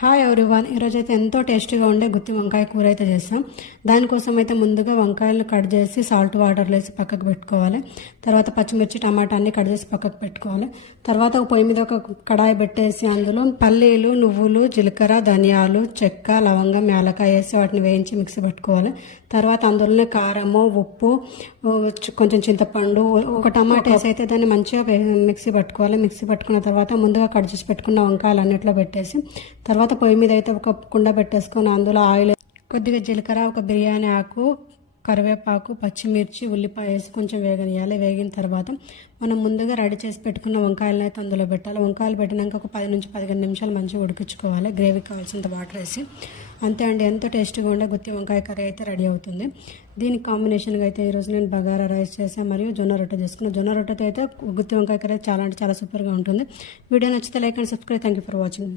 Hi everyone, ఈరోజైతే ఎంతో టేస్టీగా ఉండే గుత్తి వంకాయ కూర అయితే చేస్తాం. దానికోసం అయితే ముందుగా వంకాయలు కట్ చేసి సాల్ట్ వాటర్లో వేసి పక్కకు పెట్టుకోవాలి. తర్వాత పచ్చిమిర్చి టమాటా అన్ని కట్ చేసి పక్కకు పెట్టుకోవాలి. తర్వాత ఒక పొయ్యి మీద ఒక కడాయి పెట్టేసి అందులో పల్లీలు, నువ్వులు, జీలకర్ర, ధనియాలు, చెక్క, లవంగం, యాలకాయ వేసి వాటిని వేయించి మిక్సీ పెట్టుకోవాలి. తర్వాత అందులోనే కారము, ఉప్పు, కొంచెం చింతపండు, ఒక టమాటా వేసి అయితే దాన్ని మంచిగా మిక్సీ పట్టుకోవాలి. మిక్సీ పట్టుకున్న తర్వాత ముందుగా కట్ చేసి పెట్టుకున్న వంకాయలు అన్నిట్లో పెట్టేసి తర్వాత పొయ్యి మీద అయితే ఒక కుండ పెట్టేసుకొని అందులో ఆయిల్, కొద్దిగా జీలకర్ర, ఒక బిర్యానీ ఆకు, కరివేపాకు, పచ్చిమిర్చి, ఉల్లిపాయ వేసి కొంచెం వేగనియాలి. వేగిన తర్వాత మనం ముందుగా రెడీ చేసి పెట్టుకున్న వంకాయలను అయితే అందులో పెట్టాలి. వంకాయలు పెట్టినాక ఒక 10 నుంచి 15 నిమిషాలు మంచిగా ఉడికించుకోవాలి. గ్రేవీకి కావాల్సినంత వాటర్ వేసి. అంతే అండి, ఎంతో టేస్టీగా ఉండే గుత్తి వంకాయ కర్రీ అయితే రెడీ అవుతుంది. దీనికి కాంబినేషన్గా అయితే ఈరోజు నేను బగారా రైస్ చేసాను మరియు జొన్న రొట్టె చేసుకున్నాను. జొన్న రొట్టెతో అయితే గుత్తి వంకాయ కర్రీ చాలా అంటే చాలా సూపర్గా ఉంటుంది. వీడియో నచ్చితే like and subscribe. Thank you for watching.